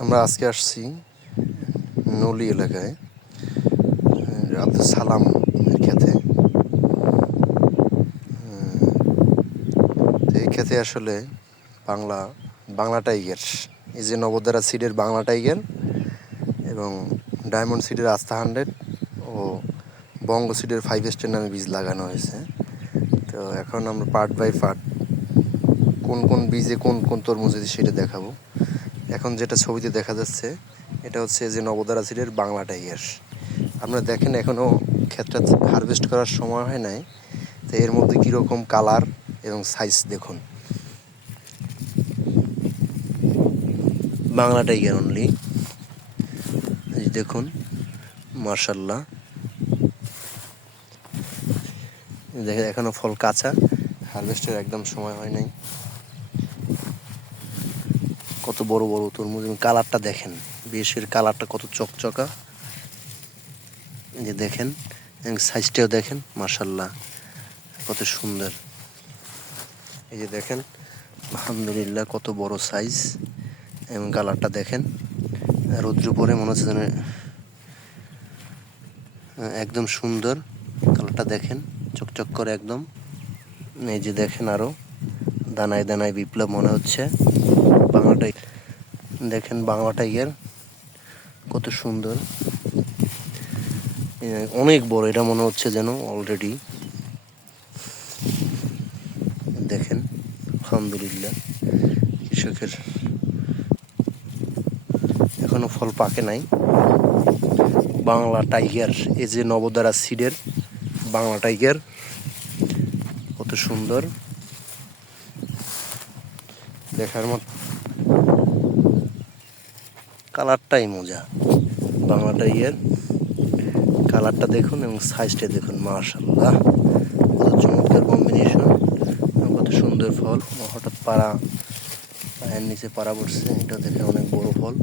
আমরা আজকে আসছি নলি এলাকায় আব্দুল সালাম খেতে। এই খেতে আসলে বাংলা টাইগার, এই যে নবদ্বারা সিডের বাংলা টাইগার এবং ডায়মন্ড সিডের আস্থা 100 ও বঙ্গ সিডের 5 স্টার নামে বীজ লাগানো হয়েছে। তো এখন আমরা পার্ট বাই পার্ট কোন কোন বীজে কোন কোন তরমুজ সেটা দেখাবো। এখন যেটা ছবিতে দেখা যাচ্ছে এটা হচ্ছে যে নবদ্বারা সিডের বাংলা টাইগার। আপনারা দেখেন এখনও ক্ষেতটা হারভেস্ট করার সময় হয় নাই, তো এর মধ্যে কীরকম কালার এবং সাইজ দেখুন। বাংলা টাইগার অনলি, এই দেখুন মাশাআল্লাহ। দেখেন এখনও ফল কাঁচা, হারভেস্টের একদম সময় হয় নাই। কত বড় বড় তরমুজ, কালারটা দেখেন, বেশের কালারটা কত চকচকা, এই যে দেখেন সাইজটাও দেখেন মাশাআল্লাহ কত সুন্দর। এই যে দেখেন আলহামদুলিল্লাহ কত বড় সাইজ এবং কালারটা দেখেন। রৌদ্র পরে মনে হচ্ছে যেন একদম সুন্দর, কালারটা দেখেন চকচক করে একদম। এই যে দেখেন আরও দানায় দানায় বিপ্লব মনে হচ্ছে। দেখেন বাংলা টাইগার কত সুন্দর, অনেক বড়, এটা মনে হচ্ছে যেন অলরেডি। দেখেন আলহামদুলিল্লাহ কৃষকের এখনো ফল পাকে নাই। বাংলা টাইগার, এই যে নবদ্বারা সিডের বাংলা টাইগার কত সুন্দর, দেখার মতো, কালারটাই মজা। বাংলা টাইগার কালারটা দেখুন এবং সাইজটা দেখুন মাশাআল্লাহ কত চমৎকার কম্বিনেশন, কত সুন্দর ফল। হঠাৎ পায়ের নিচে পাড়া পড়ছে, এটা দেখে অনেক বড় ফল।